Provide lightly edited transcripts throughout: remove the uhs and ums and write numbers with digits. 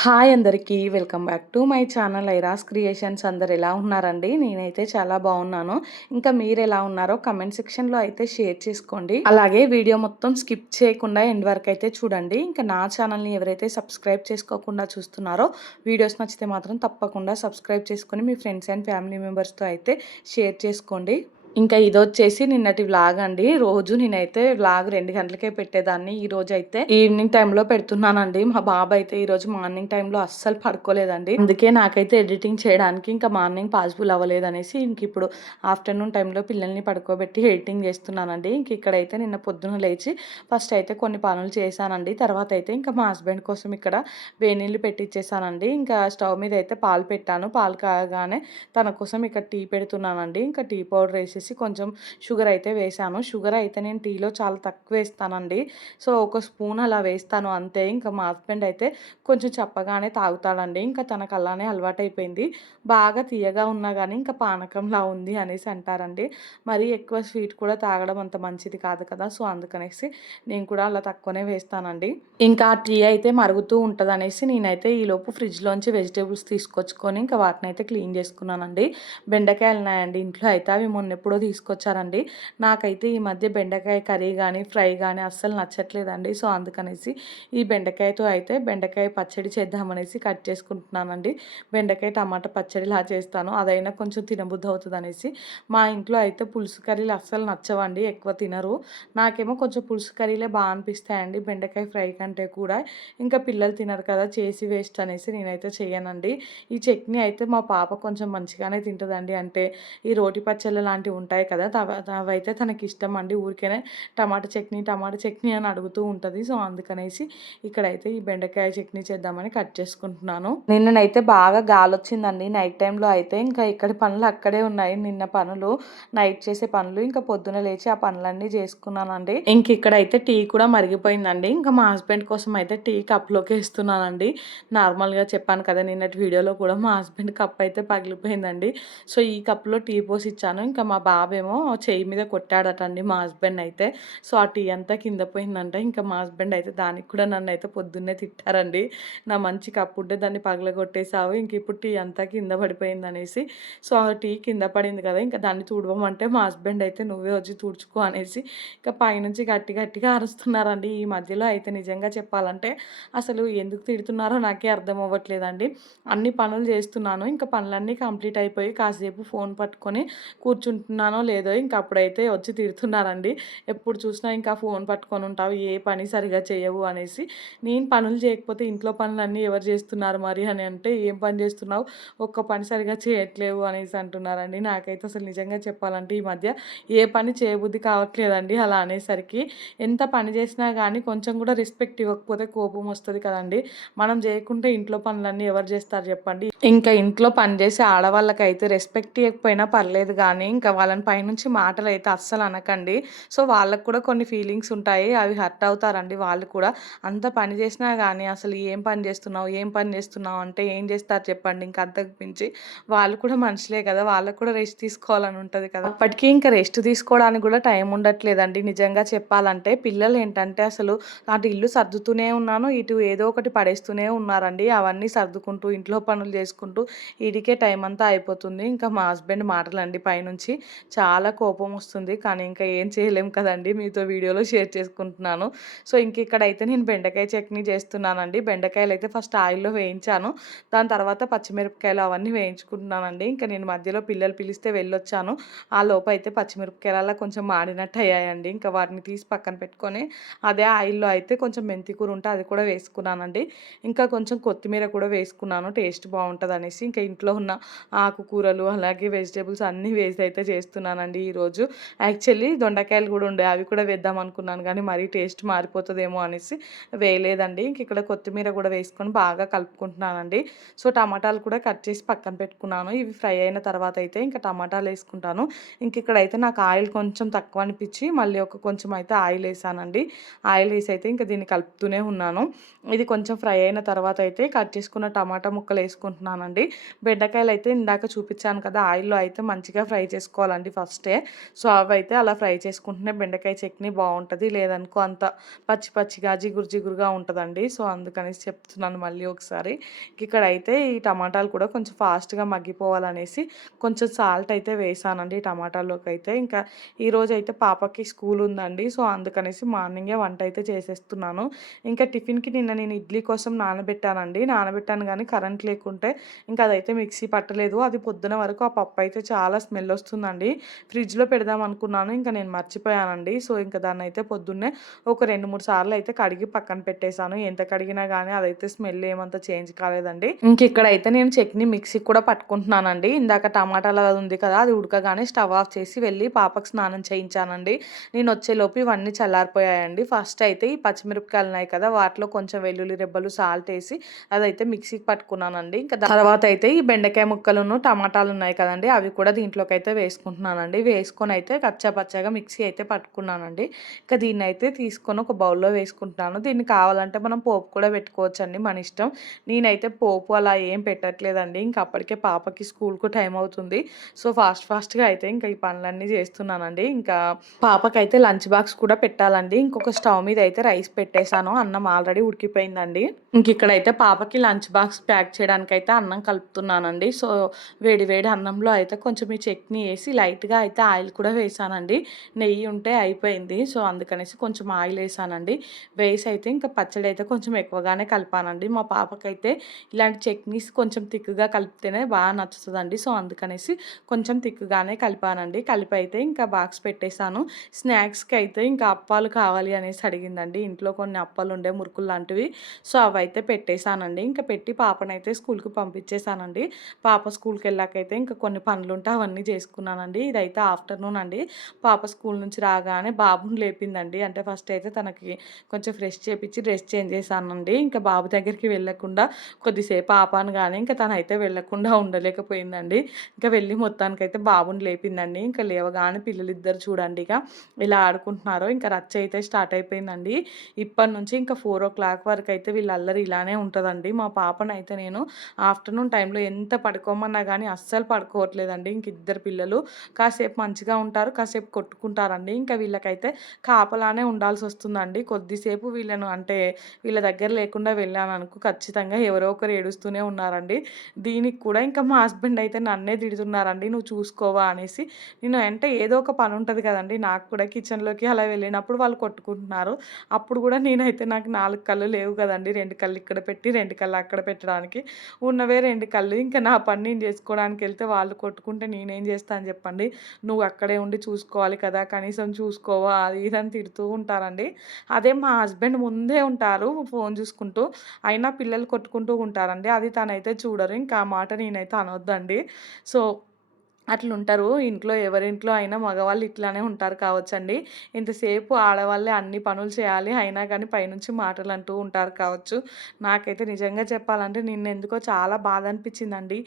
Hi అందరికీ welcome back to my channel Airas creations. అందరు ఎలా ఉన్నారండి? నేనైతే చాలా బాగున్నాను. ఇంకా మీరు ఎలా ఉన్నారో కమెంట్ సెక్షన్లో అయితే షేర్ చేసుకోండి. అలాగే వీడియో మొత్తం స్కిప్ చేయకుండా ఎండ్ వరకు అయితే చూడండి. ఇంకా నా ఛానల్ని ఎవరైతే సబ్స్క్రైబ్ చేసుకోకుండా చూస్తున్నారో వీడియోస్ నచ్చితే మాత్రం తప్పకుండా సబ్స్క్రైబ్ చేసుకొని మీ ఫ్రెండ్స్ అండ్ ఫ్యామిలీ మెంబర్స్తో అయితే షేర్ చేసుకోండి. ఇంకా ఇదొచ్చేసి నిన్నటి వ్లాగ్ అండి. రోజు నేనైతే వ్లాగ్ 2 గంటలకే పెట్టేదాన్ని. ఈరోజు అయితే ఈవినింగ్ టైంలో పెడుతున్నానండి. మా బాబు అయితే ఈరోజు మార్నింగ్ టైంలో అస్సలు పడుకోలేదండి. అందుకే నాకైతే ఎడిటింగ్ చేయడానికి ఇంకా మార్నింగ్ పాసిబుల్ అవ్వలేదనేసి ఇంక ఇప్పుడు ఆఫ్టర్నూన్ టైంలో పిల్లల్ని పడుకోబెట్టి ఎడిటింగ్ చేస్తున్నానండి. ఇంక ఇక్కడైతే నిన్న పొద్దున లేచి ఫస్ట్ అయితే కొన్ని పనులు చేశానండి. తర్వాత అయితే ఇంకా మా హస్బెండ్ కోసం ఇక్కడ వేనీళ్ళు పెట్టించేసానండి. ఇంకా స్టవ్ మీద అయితే పాలు పెట్టాను. పాలు కాగానే తన కోసం ఇక్కడ టీ పెడుతున్నానండి. ఇంకా టీ పౌడర్ వేసి కొంచెం షుగర్ అయితే వేసాను. షుగర్ అయితే నేను టీలో చాలా తక్కువ వేస్తానండి. సో ఒక స్పూన్ అలా వేస్తాను అంతే. ఇంకా మా హస్బెండ్ అయితే కొంచెం చప్పగానే తాగుతాడండి. ఇంకా తనకు అలానే అలవాటైపోయింది. బాగా తీయగా ఉన్నా కానీ ఇంకా పానకంలా ఉంది అనేసి అంటారండి. మరీ ఎక్కువ స్వీట్ కూడా తాగడం అంత మంచిది కాదు కదా. సో అందుకనేసి నేను కూడా అలా తక్కువనే వేస్తానండి. ఇంకా ఆ టీ అయితే మరుగుతూ ఉంటుంది అనేసి నేనైతే ఈలోపు ఫ్రిడ్జ్లోంచి వెజిటేబుల్స్ తీసుకొచ్చుకొని ఇంకా వాటిని అయితే క్లీన్ చేసుకున్నానండి. బెండకాయలు ఉన్నాయండి ఇంట్లో అయితే. అవి మొన్న ఎప్పుడో తీసుకొచ్చారండి. నాకైతే ఈ మధ్య బెండకాయ కర్రీ కానీ ఫ్రై కానీ అస్సలు నచ్చట్లేదండి. సో అందుకనేసి ఈ బెండకాయతో అయితే బెండకాయ పచ్చడి చేద్దామనేసి కట్ చేసుకుంటున్నానండి. బెండకాయ టమాటా పచ్చడిలా చేస్తాను. అదైనా కొంచెం తినబుద్ధి అవుతుంది అనేసి. మా ఇంట్లో అయితే పులుసు కర్రీలు అస్సలు నచ్చవండి, ఎక్కువ తినరు. నాకేమో కొంచెం పులుసు కర్రీలే బాగా అనిపిస్తాయండి బెండకాయ ఫ్రై కంటే కూడా. ఇంకా పిల్లలు తినరు కదా, చేసి వేస్ట్ అనేసి నేనైతే చేయనండి. ఈ చట్నీ అయితే మా పాప కొంచెం మంచిగానే తింటుందండి. అంటే ఈ రోటి పచ్చళ్ళు లాంటివి ఉంటాయి కదా, అవైతే తనకి ఇష్టం అండి. ఊరికేనే టమాటా చట్నీ అని అడుగుతూ ఉంటుంది. సో అందుకనేసి ఇక్కడైతే ఈ బెండకాయ చట్నీ చేద్దామని కట్ చేసుకుంటున్నాను. నిన్ననైతే బాగా గాలి వచ్చిందండి నైట్ టైంలో అయితే. ఇంకా ఇక్కడి పనులు అక్కడే ఉన్నాయి. నిన్న పనులు నైట్ చేసే పనులు ఇంకా పొద్దున లేచి ఆ పనులన్నీ చేసుకున్నానండి. ఇంక ఇక్కడైతే టీ కూడా మరిగిపోయిందండి. ఇంకా మా హస్బెండ్ కోసం అయితే టీ కప్లోకి వేస్తున్నానండి. నార్మల్గా చెప్పాను కదా నిన్నటి వీడియోలో కూడా మా హస్బెండ్ కప్ అయితే పగిలిపోయిందండి. సో ఈ కప్లో టీ పోసి ఇచ్చాను. ఇంకా మా బాబేమో చెయ్యి మీద కొట్టాడటండి మా హస్బెండ్ అయితే. సో ఆ టీ అంతా కింద పోయిందంట. ఇంకా మా హస్బెండ్ అయితే దానికి కూడా నన్ను అయితే పొద్దున్నే తిట్టారండి. నా మంచి కప్పు ఉంటే దాన్ని పగలగొట్టేసావు, ఇంక ఇప్పుడు టీ అంతా కింద పడిపోయింది అనేసి. సో ఆ టీ కింద పడింది కదా, ఇంకా దాన్ని తుడవమంటే మా హస్బెండ్ అయితే నువ్వే వచ్చి తుడుచుకో అనేసి ఇంకా పైనుంచి గట్టిగా అరుస్తున్నారండి. ఈ మధ్యలో అయితే నిజంగా చెప్పాలంటే అసలు ఎందుకు తిడుతున్నారో నాకే అర్థం అవ్వట్లేదండి. అన్ని పనులు చేస్తున్నాను. ఇంకా పనులన్నీ కంప్లీట్ అయిపోయి కాసేపు ఫోన్ పట్టుకొని కూర్చుంటున్నానో లేదో ఇంకా అప్పుడైతే వచ్చి తిడుతున్నారండి. ఎప్పుడు చూసినా ఇంకా ఫోన్ పట్టుకొని ఉంటావు, ఏ పని సరిగా చేయవు అనేసి. నేను పనులు చేయకపోతే ఇంట్లో పనులన్నీ ఎవరు చేస్తున్నారు మరి అని అంటే, ఏం పని చేస్తున్నావు, ఒక్క పని సరిగా చేయట్లేవు అనేసి అంటున్నారండి. నాకైతే అసలు నిజంగా చెప్పాలంటే ఈ మధ్య ఏ పని చేయబుద్ధి కావట్లేదండి. అలా అనేసరికి ఎంత పని చేసినా కానీ కొంచెం కూడా రెస్పెక్ట్ ఇవ్వకపోతే కోపం వస్తుంది కదండి. మనం చేయకుంటే ఇంట్లో పనులన్నీ ఎవరు చేస్తారు చెప్పండి. ఇంకా ఇంట్లో పని చేసే ఆడవాళ్ళకైతే రెస్పెక్ట్ ఇవ్వకపోయినా పర్లేదు కానీ ఇంకా వాళ్ళని పైనుంచి మాటలు అయితే అస్సలు అనకండి. సో వాళ్ళకు కూడా కొన్ని ఫీలింగ్స్ ఉంటాయి, అవి హర్ట్ అవుతారండి వాళ్ళు కూడా. అంత పని చేసినా కానీ అసలు ఏం పని చేస్తున్నావు అంటే ఏం చేస్తారు చెప్పండి. ఇంకా అంతకు మించి వాళ్ళు కూడా మనుషులే కదా, వాళ్ళకు కూడా రెస్ట్ తీసుకోవాలని ఉంటుంది కదా. అప్పటికీ ఇంకా రెస్ట్ తీసుకోవడానికి కూడా టైం ఉండట్లేదండి నిజంగా చెప్పాలంటే. పిల్లలు ఏంటంటే అసలు అటు ఇల్లు సర్దుతూనే ఉన్నాను, ఇటు ఏదో ఒకటి పడేస్తూనే ఉన్నారండి. అవన్నీ సర్దుకుంటూ ఇంట్లో పనులు చేసుకుంటూ వీడికే టైం అంతా అయిపోతుంది. ఇంకా మా హస్బెండ్ మాటలండి పైనుంచి చాలా కోపం వస్తుంది. కానీ ఇంకా ఏం చేయలేం కదండి, మీతో వీడియోలో షేర్ చేసుకుంటున్నాను. సో ఇంక ఇక్కడైతే నేను బెండకాయ చట్నీ చేస్తున్నానండి. బెండకాయలు అయితే ఫస్ట్ ఆయిల్లో వేయించాను, దాని తర్వాత పచ్చిమిరపకాయలు అవన్నీ వేయించుకుంటున్నానండి. ఇంకా నేను మధ్యలో పిల్లలు పిలిస్తే వెళ్ళొచ్చాను. ఆ లోపు అయితే పచ్చిమిరపకాయలు అలా కొంచెం మాడినట్టు అయ్యాయండి. ఇంకా వాటిని తీసి పక్కన పెట్టుకొని అదే ఆయిల్లో అయితే కొంచెం మెంతి కూర ఉంటే అది కూడా వేసుకున్నానండి. ఇంకా కొంచెం కొత్తిమీర కూడా వేసుకున్నాను, టేస్ట్ బాగుంటుంది అనేసి. ఇంకా ఇంట్లో ఉన్న ఆకుకూరలు అలాగే వెజిటేబుల్స్ అన్నీ వేసి అయితే చేస్తున్నానండి ఈరోజు. యాక్చువల్లీ దొండకాయలు కూడా ఉండే, అవి కూడా వేద్దాం అనుకున్నాను కానీ మరీ టేస్ట్ మారిపోతుందేమో అనేసి వేయలేదండి. ఇంక ఇక్కడ కొత్తిమీర కూడా వేసుకొని బాగా కలుపుకుంటున్నానండి. సో టమాటాలు కూడా కట్ చేసి పక్కన పెట్టుకున్నాను. ఇవి ఫ్రై అయిన తర్వాత అయితే ఇంకా టమాటాలు వేసుకుంటాను. ఇంక ఇక్కడైతే నాకు ఆయిల్ కొంచెం తక్కువ అనిపించి మళ్ళీ కొంచెం అయితే ఆయిల్ వేసానండి. ఆయిల్ వేసి అయితే ఇంకా దీన్ని కలుపుతూనే ఉన్నాను. ఇది కొంచెం ఫ్రై అయిన తర్వాత అయితే కట్ చేసుకున్న టమాటా ముక్కలు వేసుకుంటున్నానండి. బెండకాయలు అయితే ఇందాక చూపించాను కదా ఆయిల్లో అయితే మంచిగా ఫ్రై చేసుకోవాలండి. చేసుకోవాలండి ఫస్టే. సో అవైతే అలా ఫ్రై చేసుకుంటేనే బెండకాయ చట్నీ బాగుంటుంది, లేదనుకో అంత పచ్చి పచ్చిగా జిగురు జిగురుగా ఉంటుందండి. సో అందుకనేసి చెప్తున్నాను మళ్ళీ ఒకసారి. ఇక్కడైతే ఈ టమాటాలు కూడా కొంచెం ఫాస్ట్గా మగ్గిపోవాలనేసి కొంచెం సాల్ట్ అయితే వేసానండి టమాటాల్లోకి అయితే. ఇంకా ఈరోజు అయితే పాపకి స్కూల్ ఉందండి, సో అందుకనేసి మార్నింగే వంట అయితే చేసేస్తున్నాను. ఇంకా టిఫిన్కి నిన్న నేను ఇడ్లీ కోసం నానబెట్టాను కానీ కరెంట్ లేకుంటే ఇంకా అదైతే మిక్సీ పట్టలేదు. అది పొద్దున వరకు ఆ పప్పు అయితే చాలా స్మెల్ వస్తుందండి. ఫ్రిడ్జ్లో పెడదాం అనుకున్నాను, ఇంకా నేను మర్చిపోయానండి. సో ఇంకా దాన్ని అయితే పొద్దున్నే ఒక 2-3 సార్లు అయితే కడిగి పక్కన పెట్టేశాను. ఎంత కడిగినా కానీ అదైతే స్మెల్ ఏమంత చేంజ్ కాలేదండి. ఇంక ఇక్కడైతే నేను చట్నీ మిక్సీ కూడా పట్టుకుంటున్నానండి. ఇందాక టమాటాలు అది ఉంది కదా, అది ఉడకగానే స్టవ్ ఆఫ్ చేసి వెళ్ళి పాపకు స్నానం చేయించానండి. నేను వచ్చేలోపు ఇవన్నీ చల్లారిపోయాయండి. ఫస్ట్ అయితే ఈ పచ్చిమిరపకాయలు ఉన్నాయి కదా, వాటిలో కొంచెం వెల్లుల్లి రెబ్బలు సాల్ట్ వేసి అదైతే మిక్సీకి పట్టుకున్నానండి. ఇంకా తర్వాత అయితే ఈ బెండకాయ ముక్కలను టమాటాలు ఉన్నాయి కదండి, అవి కూడా దీంట్లోకి అయితే వేసుకుంటున్నానండి. వేసుకొని అయితే కచ్చా పచ్చగా మిక్సీ అయితే పట్టుకున్నానండి. ఇంకా దీన్ని అయితే తీసుకొని ఒక బౌల్లో వేసుకుంటున్నాను. దీన్ని కావాలంటే మనం పోపు కూడా పెట్టుకోవచ్చండి, మన ఇష్టం. నేనైతే పోపు అలా ఏం పెట్టట్లేదండి, ఇంకా అప్పటికే పాపకి స్కూల్కు టైం అవుతుంది. సో ఫాస్ట్గా అయితే ఇంకా ఈ పనులన్నీ చేస్తున్నానండి. ఇంకా పాపకైతే లంచ్ బాక్స్ కూడా పెట్టాలండి. ఇంకొక స్టవ్ మీద అయితే రైస్ పెట్టేశాను, అన్నం ఆల్రెడీ ఉడికిపోయిందండి. ఇంక ఇక్కడైతే పాపకి లంచ్ బాక్స్ ప్యాక్ చేయడానికి అయితే అన్నం కలుపుతున్నానండి. సో వేడి వేడి అన్నంలో అయితే కొంచెం ఈ చట్నీ వేసి లైట్గా అయితే ఆయిల్ కూడా వేసానండి. నెయ్యి ఉంటే అయిపోయింది, సో అందుకనేసి కొంచెం ఆయిల్ వేసానండి. వేసి అయితే ఇంకా పచ్చడి అయితే కొంచెం ఎక్కువగానే కలిపానండి. మా పాపకైతే ఇలాంటి చట్నీస్ కొంచెం తిక్కుగా కలిపితేనే బాగా నచ్చుతుందండి. సో అందుకనేసి కొంచెం తిక్కుగానే కలిపానండి. కలిపి అయితే ఇంకా బాక్స్ పెట్టేశాను. స్నాక్స్కి అయితే ఇంకా అప్పాలు కావాలి అనేసి అడిగిందండి. ఇంట్లో కొన్ని అప్పాలు ఉండే మురుకులు లాంటివి, సో అవైతే పెట్టేశానండి. ఇంకా పెట్టి పాపనైతే స్కూల్కి పంపించేశానండి. పాప స్కూల్కి వెళ్ళాకైతే ఇంకా కొన్ని పనులు ఉంటే అవన్నీ చేసుకున్నానండి. ఇదైతే ఆఫ్టర్నూన్ అండి. పాప స్కూల్ నుంచి రాగానే బాబుని లేపిందండి. అంటే ఫస్ట్ అయితే తనకి కొంచెం ఫ్రెష్ చేపించి డ్రెస్ చేంజ్ చేశానండి. ఇంకా బాబు దగ్గరికి వెళ్ళకుండా కొద్దిసేపు ఆపాను కానీ ఇంకా తనైతే వెళ్ళకుండా ఉండలేకపోయిందండి. ఇంకా వెళ్ళి మొత్తానికైతే బాబుని లేపిందండి. ఇంకా లేవగానే పిల్లలిద్దరు చూడండి ఇక ఇలా ఆడుకుంటున్నారో, ఇంకా రచ్చ అయితే స్టార్ట్ అయిపోయిందండి. ఇప్పటి నుంచి ఇంకా 4 o'clock వరకు అయితే వీళ్ళ అల్లరి ఇలానే ఉంటుందండి. మా పాపనైతే నేను ఆఫ్టర్నూన్ టైంలో ఎంత పడుకోమన్నా కానీ అస్సలు పడుకోవట్లేదండి. ఇంక ఇద్దరు పిల్లలు కాసేపు మంచిగా ఉంటారు, కాసేపు కొట్టుకుంటారండి. ఇంకా వీళ్ళకైతే కాపలానే ఉండాల్సి వస్తుందండి. కొద్దిసేపు వీళ్ళను అంటే వీళ్ళ దగ్గర లేకుండా వెళ్ళాను అనుకో ఖచ్చితంగా ఎవరో ఒకరు ఏడుస్తూనే ఉన్నారండి. దీనికి కూడా ఇంకా మా హస్బెండ్ అయితే నన్నే తిడుతున్నారండి, నువ్వు చూసుకోవా అనేసి. నేను అంటే ఏదో ఒక పని ఉంటుంది కదండి నాకు కూడా, కిచెన్లోకి అలా వెళ్ళినప్పుడు వాళ్ళు కొట్టుకుంటున్నారు. అప్పుడు కూడా నేనైతే నాకు 4 కళ్ళు లేవు కదండి, 2 కళ్ళు ఇక్కడ పెట్టి 2 కళ్ళు అక్కడ పెట్టడానికి, ఉన్నవే 2 కళ్ళు. ఇంకా నా పని నేను చేసుకోవడానికి వెళ్తే వాళ్ళు కొట్టుకుంటే నేనేం చేస్తాను చెప్పండి. నువ్వు అక్కడే ఉండి చూసుకోవాలి కదా, కనీసం చూసుకోవా అది ఇదని తిడుతూ ఉంటారండి. అదే మా హస్బెండ్ ముందే ఉంటారు ఫోన్ చూసుకుంటూ, అయినా పిల్లలు కొట్టుకుంటూ ఉంటారండి. అది తనైతే చూడరు. ఇంకా ఆ మాట నేనైతే అనొద్దండి. సో అట్లుంటారు. ఇంట్లో ఎవరింట్లో అయినా మగవాళ్ళు ఇట్లానే ఉంటారు కావచ్చండి. ఇంతసేపు ఆడవాళ్ళే అన్ని పనులు చేయాలి, అయినా కానీ పైనుంచి మాటలు అంటూ ఉంటారు కావచ్చు. నాకైతే నిజంగా చెప్పాలంటే నిన్నెందుకో చాలా బాధ అనిపించిందండి.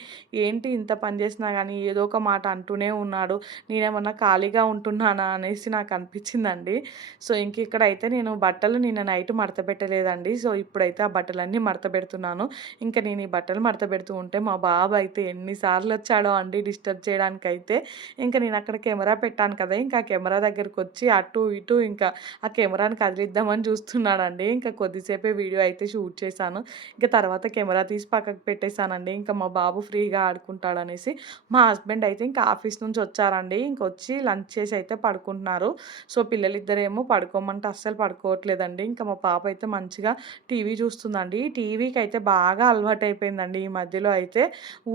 ఏంటి ఇంత పని చేసినా కానీ ఏదో ఒక మాట అంటూనే ఉన్నాడు, నేనేమన్నా ఖాళీగా ఉంటున్నానా అనేసి నాకు అనిపించిందండి. సో ఇంక ఇక్కడైతే నేను బట్టలు నిన్న నైట్ మడత పెట్టలేదండి. సో ఇప్పుడైతే ఆ బట్టలన్నీ మడత పెడుతున్నాను. ఇంకా నేను ఈ బట్టలు మడత పెడుతూ ఉంటే మా బాబు అయితే ఎన్నిసార్లు వచ్చాడో అండి డిస్టర్బ్ చేయడానికైతే. ఇంకా నేను అక్కడ కెమెరా పెట్టాను కదా, ఇంకా ఆ కెమెరా దగ్గరికి వచ్చి అటు ఇటు ఇంకా ఆ కెమెరాని కదిలిద్దామని చూస్తున్నాడండి. ఇంకా కొద్దిసేపే వీడియో అయితే షూట్ చేశాను. ఇంకా తర్వాత కెమెరా తీసి పక్కకు పెట్టేశానండి. ఇంకా మా బాబు ఫ్రీగా ఆడుకుంటాడనేసి. మా హస్బెండ్ అయితే ఇంకా ఆఫీస్ నుంచి వచ్చారండి. ఇంకొచ్చి లంచ్ చేసి అయితే పడుకుంటున్నారు. సో పిల్లలిద్దరేమో పడుకోమంటే అస్సలు పడుకోవట్లేదండి. ఇంకా మా పాప అయితే మంచిగా టీవీ చూస్తుందండి. టీవీకి అయితే బాగా అలవాటు అయిపోయిందండి ఈ మధ్యలో అయితే.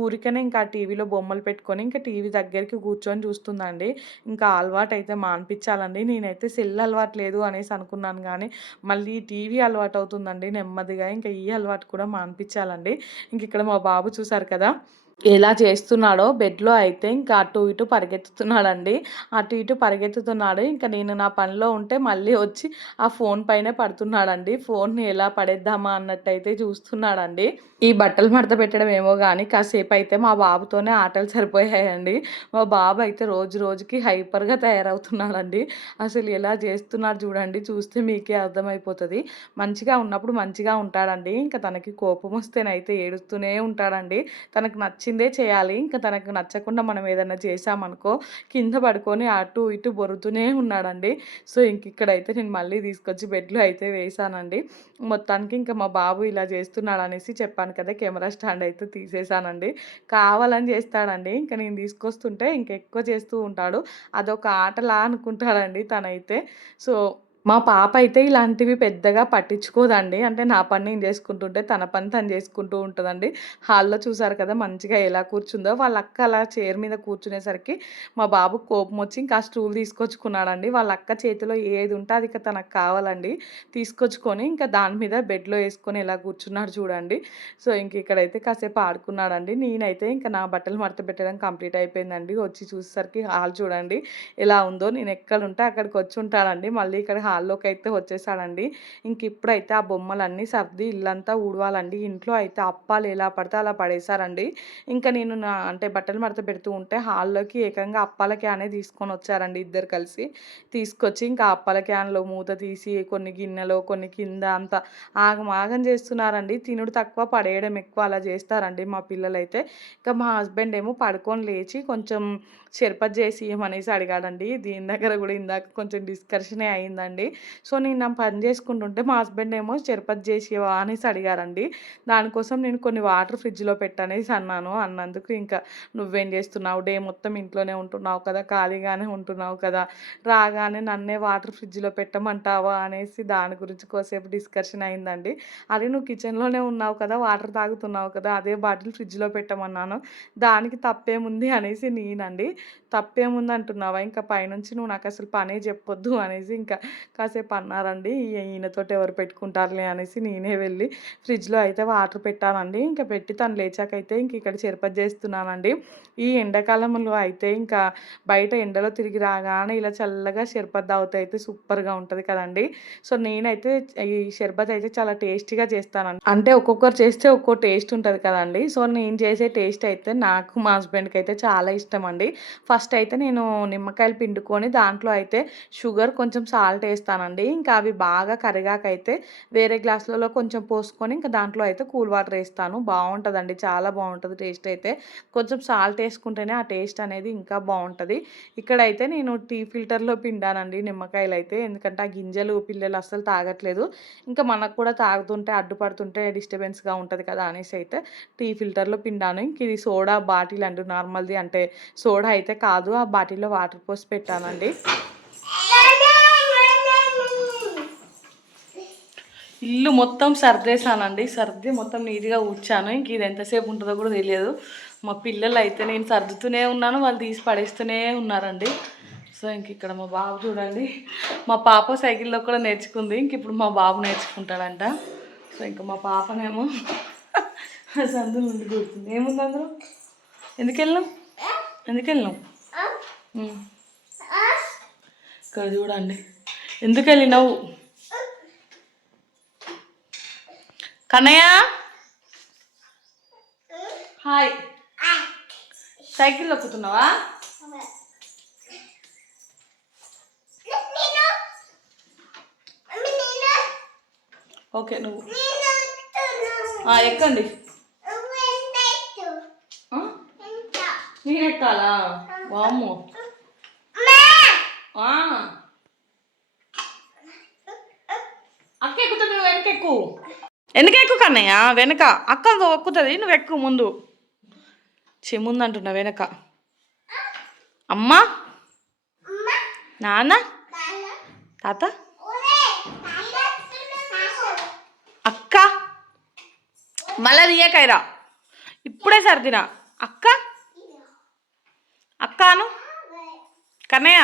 ఊరికనే ఇంకా టీవీలో బొమ్మలు పెట్టుకొని ఇంకా టీవీ దగ్గరికి కూర్చొని చూస్తుందండి. ఇంకా అలవాటు అయితే మానిపించాలండి. నేనైతే సెల్ అలవాటు లేదు అనేసి అనుకున్నాను కానీ మళ్ళీ టీవీ అలవాటు అవుతుందండి నెమ్మదిగా. ఇంకా ఈ అలవాటు కూడా మానిపించాలండి. ఇంక ఇక్కడ మా బాబు చూసారు కదా ఎలా చేస్తున్నాడో, బెడ్లో అయితే ఇంకా అటు ఇటు పరిగెత్తుతున్నాడండి. అటు ఇటు పరిగెత్తుతున్నాడు. ఇంకా నేను నా పనిలో ఉంటే మళ్ళీ వచ్చి ఆ ఫోన్ పైనే పడుతున్నాడండి. ఫోన్ని ఎలా పడేద్దామా అన్నట్టయితే చూస్తున్నాడండి. ఈ బట్టలు మడత పెట్టడం ఏమో కానీ కాసేపు అయితే మా బాబుతోనే ఆటలు సరిపోయాయండి. మా బాబు అయితే రోజు రోజుకి హైపర్గా తయారవుతున్నాడండి. అసలు ఎలా చేస్తున్నాడు చూడండి, చూస్తే మీకే అర్థమైపోతుంది. మంచిగా ఉన్నప్పుడు మంచిగా ఉంటాడండి. ఇంకా తనకి కోపం వస్తేనైతే ఏడుస్తూనే ఉంటాడండి. తనకు నచ్చింది నచ్చిందే చేయాలి. ఇంకా తనకు నచ్చకుండా మనం ఏదైనా చేసామనుకో కింద పడుకొని అటు ఇటు బొరుతూనే ఉన్నాడండి. సో ఇక్కడైతే నేను మళ్ళీ తీసుకొచ్చి బెడ్‌లో అయితే వేశానండి. మొత్తానికి ఇంకా మా బాబు ఇలా చేస్తున్నాడనేసి చెప్పాను కదా! కెమెరా స్టాండ్ అయితే తీసేశానండి. కావాలని చేస్తాడండి. ఇంక నేను తీసుకొస్తుంటే ఇంకెక్కువ చేస్తూ ఉంటాడు. అదొక ఆటలా అనుకుంటాడండి తనైతే. సో మా పాప అయితే ఇలాంటివి పెద్దగా పట్టించుకోదండి. అంటే నా పని నేను చేసుకుంటుంటే తన పని తను చేసుకుంటూ ఉంటదండి. హాల్‌లో చూసారు కదా మంచిగా ఎలా కూర్చుందో. వాళ్ళ అక్క అలా చైర్ మీద కూర్చునేసరికి మా బాబుకి కోపమొచ్చి ఇంకా ఆ స్టూల్ తీసుకొచ్చుకున్నాడండి. వాళ్ళ అక్క చేతిలో ఏది ఉంటే అది ఇక తనకు కావాలండి. తీసుకొచ్చుకొని ఇంకా దాని మీద బెడ్‌లో యేసుకొని ఎలా కూర్చున్నాడు చూడండి. సో ఇక్కడైతే కాసేపు ఆడుకున్నాడండి. నేనైతే ఇంకా నా బట్టలు మడత పెట్టడం కంప్లీట్ అయిపోయిందండి. వచ్చి చూసేసరికి హాల్ చూడండి ఎలా ఉందో. నేను ఎక్కడుంటే అక్కడికి వచ్చి ఉంటాడండి. మళ్ళీ ఇక్కడ హాల్లోకి అయితే వచ్చేసాడండి. ఇప్పుడైతే ఆ బొమ్మలన్నీ సర్ది ఇల్లంతా ఊడవాలండి. ఇంట్లో అయితే అప్పాలు ఎలా పడితే అలా పడేశారండి. ఇంకా నేను అంటే బట్టలు మడత పెడుతూ ఉంటే హాల్లోకి ఏకంగా అప్పాల క్యానే తీసుకొని వచ్చారండి ఇద్దరు కలిసి. తీసుకొచ్చి ఇంకా అప్పాల క్యాన్‌లో మూత తీసి కొన్ని గిన్నెలో కొన్ని కింద అంతా ఆగమాగం చేస్తున్నారండి. తినుడు తక్కువ పడేయడం ఎక్కువ అలా చేస్తారండి మా పిల్లలైతే. ఇంకా మా హస్బెండ్ ఏమో పడుకొని లేచి కొంచెం షర్బత్ చేసి ఇయ్యమనేసి అడిగాడండి. దీని దగ్గర కూడా ఇందాక కొంచెం డిస్కషనే అయిందండి. సో నేను నా పని చేసుకుంటుంటే మా హస్బెండ్ ఏమో షర్బత్ చేసి ఇవ్వవా అనేసి అడిగారండి. దానికోసం నేను కొన్ని వాటర్ ఫ్రిడ్జ్‌లో పెట్టనేసి అన్నాను. అన్నందుకు ఇంకా నువ్వేం చేస్తున్నావు? డే మొత్తం ఇంట్లోనే ఉంటున్నావు కదా! ఖాళీగానే ఉంటున్నావు కదా! రాగానే నన్నే వాటర్ ఫ్రిడ్జ్‌లో పెట్టమంటావా అనేసి దాని గురించి కోసేపు డిస్కషన్ అయిందండి. అరే నువ్వు కిచెన్‌లోనే ఉన్నావు కదా! వాటర్ తాగుతున్నావు కదా! అదే బాటిల్ ఫ్రిడ్జ్‌లో పెట్టమన్నాను. దానికి తప్పేముంది అనేసి నేనండి. తప్పేముంది అంటున్నావా? ఇంకా పైనుంచి నువ్వు నాకసలు పనే చెప్పొద్దు అనేసి ఇంకా కాసేపు అన్నారండి. ఈయనతోటి ఎవరు పెట్టుకుంటారులే అనేసి నేనే వెళ్ళి ఫ్రిడ్జ్‌లో అయితే వాటర్ పెట్టానండి. ఇంకా పెట్టి తను లేచాకైతే ఇక్కడ చెరపతి చేస్తున్నానండి. ఈ ఎండాకాలంలో అయితే ఇంకా బయట ఎండలో తిరిగి రాగానే ఇలా చల్లగా షర్బత్ తాగితే అయితే సూపర్‌గా ఉంటది కదండీ! సో నేనైతే ఈ షర్బత్ అయితే చాలా టేస్టీగా చేస్తానండి. అంటే ఒక్కొక్కరు చేస్తే ఒక్కో టేస్ట్ ఉంటది కదండీ! సో నేను చేసే టేస్ట్ అయితే నాకు మా హస్బెండ్‌కి అయితే చాలా ఇష్టమండి. ఫస్ట్ అయితే నేను నిమ్మకాయలు పిండుకొని దాంట్లో అయితే షుగర్ కొంచెం సాల్ట్ వేస్తానండి. ఇంకా అవి బాగా కరిగాకైతే వేరే గ్లాసులలో కొంచెం పోసుకొని ఇంకా దాంట్లో అయితే కూల్ వాటర్ వేస్తాను. బాగుంటుందండి, చాలా బాగుంటుంది టేస్ట్ అయితే. కొంచెం సాల్ట్ వేసుకుంటేనే ఆ టేస్ట్ అనేది ఇంకా బాగుంటుంది. ఇక్కడైతే నేను టీ ఫిల్టర్లో పిండానండి నిమ్మకాయలు అయితే. ఎందుకంటే ఆ గింజలు పిల్లలు అస్సలు తాగట్లేదు. ఇంకా మనకు కూడా తాగుతుంటే అడ్డుపడుతుంటే డిస్టర్బెన్స్గా ఉంటుంది కదా అనేసి అయితే టీ ఫిల్టర్లో పిండాను. ఇంక ఇది సోడా బాటిల్ అండి, నార్మల్ది అంటే సోడా అయితే కాదు. ఆ బాటిల్లో వాటర్ పోసి పెట్టానండి. ఇల్లు మొత్తం సర్దేశానండి. సర్ది మొత్తం నీట్గా ఊడ్చాను. ఇంక ఇది ఎంతసేపు ఉంటుందో కూడా తెలియదు. మా పిల్లలు అయితే నేను సర్దుతూనే ఉన్నాను, వాళ్ళు తీసి పడేస్తూనే ఉన్నారండి. సో ఇక్కడ మా బాబు చూడండి. మా పాప సైకిల్లో కూడా నేర్చుకుంది. ఇప్పుడు మా బాబు నేర్చుకుంటాడంట. సో మా పాపనేమో సందు నుండి కూర్చుంది. ఏముంది అందులో? ఎందుకు వెళ్ళినావు? ఇక్కడ చూడండి, ఎందుకు వెళ్ళినావు? కన్నయ్య హాయ్. సైకిల్ తొక్కుతున్నావా? ఓకే నువ్వు ఎక్కండి. నేను ఎక్కాలా? వామ్మో. అక్క ఎక్కుతుంది, నువ్వు వెనక ఎక్కు. ఎందుకు ఎక్కువ కన్నయ్య? వెనక అక్క ఎక్కుతుంది, నువ్వు ఎక్కువ ముందు. చెముందు అంటున్నా వెనక. అమ్మ, నాన్న, తాత, అక్క. మళ్ళా తీయకైరా, ఇప్పుడే సర్దినా. అక్క అక్కను కన్నయ్య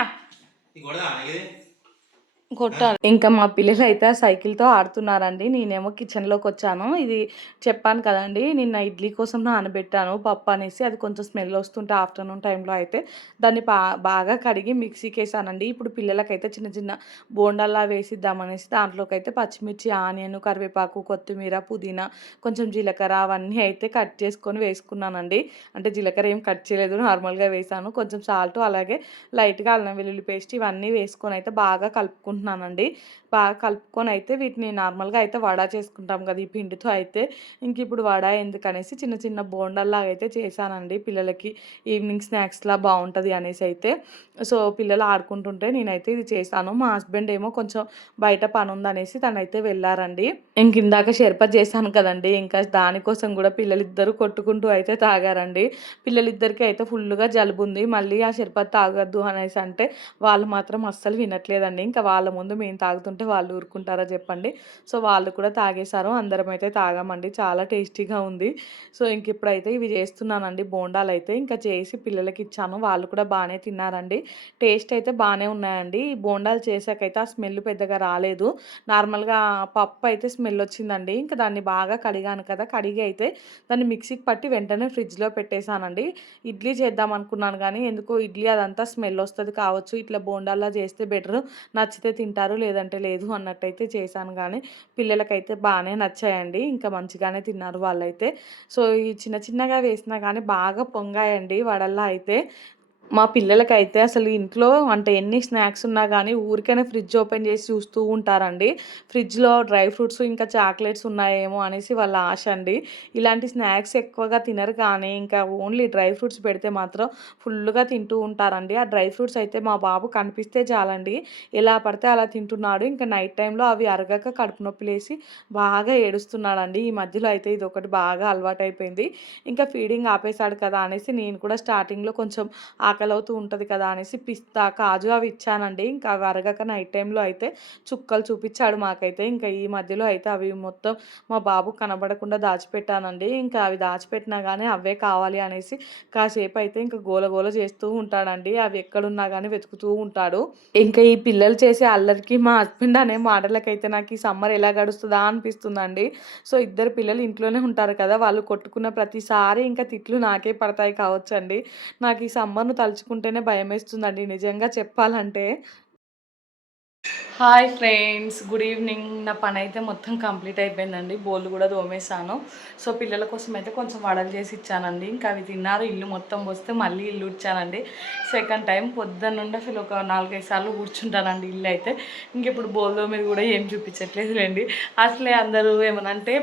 కొట్టాలి. ఇంకా మా పిల్లలు అయితే ఆ సైకిల్తో ఆడుతున్నారండి. నేనేమో కిచెన్లోకి వచ్చాను. ఇది చెప్పాను కదండి, నిన్న ఇడ్లీ కోసం నానబెట్టాను పప్పు అనేసి. అది కొంచెం స్మెల్ వస్తుంటే ఆఫ్టర్నూన్ టైంలో అయితే దాన్ని బాగా కడిగి మిక్సీకి వేసానండి. ఇప్పుడు పిల్లలకైతే చిన్న చిన్న బోండాల్లా వేసిద్దామనేసి దాంట్లోకి అయితే పచ్చిమిర్చి, ఆనియన్, కరివేపాకు, కొత్తిమీర, పుదీనా, కొంచెం జీలకర్ర అవన్నీ అయితే కట్ చేసుకొని వేసుకున్నానండి. అంటే జీలకర్ర ఏం కట్ చేయలేదు, నార్మల్గా వేసాను. కొంచెం సాల్ట్, అలాగే లైట్గా అల్లం వెల్లుల్లి పేస్ట్ ఇవన్నీ వేసుకొని అయితే బాగా కలుపుకున్నాను కలుపుకుంటున్నానండి. బాగా కలుపుకొని అయితే వీటిని నార్మల్గా అయితే వడ చేసుకుంటాం కదా ఈ పిండితో అయితే. ఇంక ఇప్పుడు వడ ఎందుకనేసి చిన్న చిన్న బోండాల్లాగా అయితే చేశానండి పిల్లలకి. ఈవినింగ్ స్నాక్స్లా బాగుంటుంది అనేసి అయితే. సో పిల్లలు ఆడుకుంటుంటే నేనైతే ఇది చేశాను. మా హస్బెండ్ ఏమో కొంచెం బయట పని ఉందనేసి తనైతే వెళ్ళారండి. ఇందాక షర్బత్ చేశాను కదండి, ఇంకా దానికోసం కూడా పిల్లలిద్దరూ కొట్టుకుంటూ అయితే తాగారండి. పిల్లలిద్దరికీ అయితే ఫుల్గా జలుబు ఉంది. మళ్ళీ ఆ షర్బత్ తాగొద్దు అనేసి అంటే వాళ్ళు మాత్రం అస్సలు వినట్లేదండి. ఇంకా వాళ్ళ ముందు మేము తాగుతుంటే వాళ్ళు ఊరుకుంటారా చెప్పండి. సో వాళ్ళు కూడా తాగేశారు. అందరం అయితే తాగామండి. చాలా టేస్టీగా ఉంది. సో ఇంక ఇప్పుడైతే ఇవి చేస్తున్నానండి బోండాలు అయితే. ఇంకా చేసి పిల్లలకి ఇచ్చాను. వాళ్ళు కూడా బాగానే తిన్నారండి. టేస్ట్ అయితే బాగానే ఉన్నాయండి. ఈ బోండాలు చేసాకైతే ఆ స్మెల్ పెద్దగా రాలేదు. నార్మల్గా పప్పు అయితే స్మెల్ వచ్చిందండి. ఇంకా దాన్ని బాగా కడిగాను కదా, కడిగి అయితే దాన్ని మిక్సీకి పట్టి వెంటనే ఫ్రిడ్జ్లో పెట్టేశానండి. ఇడ్లీ చేద్దాం అనుకున్నాను కానీ ఎందుకో ఇడ్లీ అదంతా స్మెల్ వస్తుంది కావచ్చు, ఇట్లా బోండాల్లా చేస్తే బెటరు, నచ్చితే తింటారు లేదంటే లేదు అన్నట్టయితే చేశాను. కానీ పిల్లలకైతే బాగానే నచ్చాయండి. ఇంకా మంచిగానే తిన్నారు వాళ్ళైతే. సో ఈ చిన్న చిన్నగా వేసినా కానీ బాగా పొంగాయండి వడల్లా అయితే. మా పిల్లలకైతే అసలు ఇంట్లో అంటే ఎన్ని స్నాక్స్ ఉన్నా కానీ ఊరికైనా ఫ్రిడ్జ్ ఓపెన్ చేసి చూస్తూ ఉంటారండి. ఫ్రిడ్జ్‌లో డ్రై ఫ్రూట్స్ ఇంకా చాక్లెట్స్ ఉన్నాయేమో అనేసి వాళ్ళ ఆశ అండి. ఇలాంటి స్నాక్స్ ఎక్కువగా తినరు కానీ ఇంకా ఓన్లీ డ్రై ఫ్రూట్స్ పెడితే మాత్రం ఫుల్‌గా తింటూ ఉంటారండి. ఆ డ్రై ఫ్రూట్స్ అయితే మా బాబు కనిపిస్తే చాలండి ఎలా పడితే అలా తింటున్నాడు. ఇంకా నైట్ టైంలో అవి అరగక కడుపు నొప్పి లేసి బాగా ఏడుస్తున్నాడండి. ఈ మధ్యలో అయితే ఇదొకటి బాగా అలవాటైపోయింది. ఇంకా ఫీడింగ్ ఆపేశాడు కదా అనేసి నేను కూడా స్టార్టింగ్‌లో కొంచెం ఆకలవుతూ ఉంటుంది కదా అనేసి పిస్తా, కాజు అవి ఇచ్చానండి. ఇంకా అవి అరగక నైట్ టైంలో అయితే చుక్కలు చూపించాడు మాకైతే. ఇంకా ఈ మధ్యలో అయితే అవి మొత్తం మా బాబు కనబడకుండా దాచిపెట్టానండి. ఇంకా అవి దాచిపెట్టినా కానీ అవే కావాలి అనేసి కాసేపు అయితే ఇంకా గోల చేస్తూ ఉంటాడండి. అవి ఎక్కడున్నా కానీ వెతుకుతూ ఉంటాడు. ఇంకా ఈ పిల్లలు చేసే అల్లరికి మా హస్బెండ్ అనే మాటలకైతే నాకు ఈ సమ్మర్ ఎలా గడుస్తుందా అనిపిస్తుందండి. సో ఇద్దరు పిల్లలు ఇంట్లోనే ఉంటారు కదా, వాళ్ళు కొట్టుకున్న ప్రతిసారి ఇంకా తిట్లు నాకే పడతాయి కావచ్చండి. నాకు ఈ సమ్మర్‌ను తలుచుకుంటేనే భయమేస్తుందండి నిజంగా చెప్పాలంటే. Hi friends, good evening. నా పని అయితే మొత్తం కంప్లీట్ అయిపోయిందండి. బోళ్ళు కూడా తోమేశాను. సో పిల్లల కోసం అయితే కొంచెం వడలు చేసి ఇచ్చానండి. ఇంకా అవి తిన్నారు. ఇల్లు మొత్తం పోస్తే మళ్ళీ ఇల్లు ఉడ్చానండి. సెకండ్ టైం పొద్దున్న నుండి అసలు ఒక 4, 5 సార్లు కూర్చుంటానండి ఇల్లు అయితే. ఇంక ఇప్పుడు బోళ్ళు మీద కూడా ఏం చూపించట్లేదులేండి. అసలే అందరూ ఏమనంటే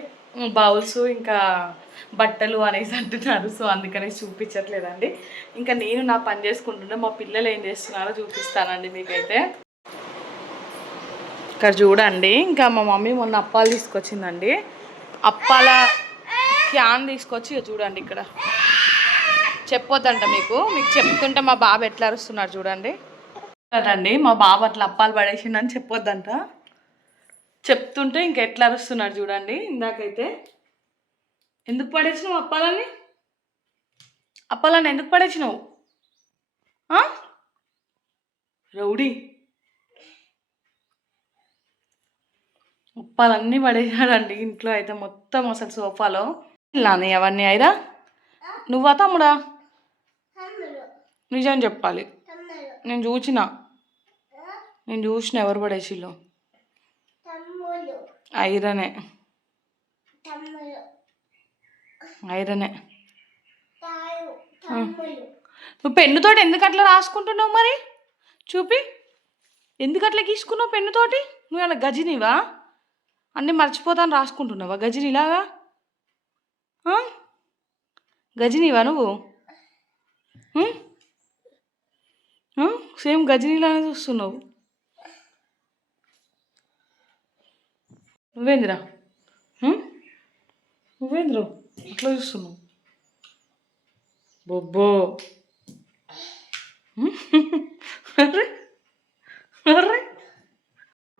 బౌల్స్ ఇంకా బట్టలు అనేసి అంటున్నారు. సో అందుకనేసి చూపించట్లేదండి. ఇంకా నేను నా పని చేసుకుంటుంటే మా పిల్లలు ఏం చేస్తున్నారో చూపిస్తానండి మీకైతే. ఇక్కడ చూడండి, ఇంకా మా మమ్మీ మొన్న అప్పాలు తీసుకొచ్చిందండి. అప్పాల క్యాన్ తీసుకొచ్చి చూడండి ఇక్కడ చెప్పొద్దంట మీకు చెప్తుంటే మా బాబు ఎట్లా అరుస్తున్నాడు చూడండి కదండి. మా బాబు అట్లా అప్పాలు పడేసిండని చెప్పొద్దంట. చెప్తుంటే ఇంక ఎట్లా అరుస్తున్నాడు చూడండి. ఇందాకైతే ఎందుకు పడేసినావు అప్పాలని ఎందుకు పడేసినావు రౌడీ? ఉప్పాలన్నీ పడేసాడండి ఇంట్లో అయితే మొత్తం అసలు సోఫాలో. నాని అవన్నీ అయిరా నువ్వా తమ్ముడా? నిజం చెప్పాలి. నేను చూసిన ఎవరు పడేసిలో ఐరనే నువ్వు పెన్నుతోటి ఎందుకు అట్లా రాసుకుంటున్నావు మరి చూపి. ఎందుకు అట్లా గీసుకున్నావు పెన్నుతోటి? నువ్వు అలా గజినివా? అన్నీ మర్చిపోతాను రాసుకుంటున్నావా గజినిలాగా? గజినివా నువ్వు? సేమ్ గజినిలానే చూస్తున్నావు. నువ్వేంద్రా అట్లా చూస్తున్నావు బొబ్బో?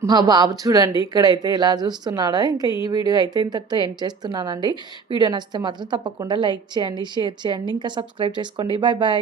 మా బాబు చూడండి ఇక్కడైతే ఎలా చూస్తున్నాడో. ఇంకా ఈ వీడియో అయితే ఇంతటితో ఎండ్ చేస్తున్నానండి. వీడియో నచ్చితే మాత్రం తప్పకుండా లైక్ చేయండి, షేర్ చేయండి, ఇంకా సబ్స్క్రైబ్ చేసుకోండి. Bye bye.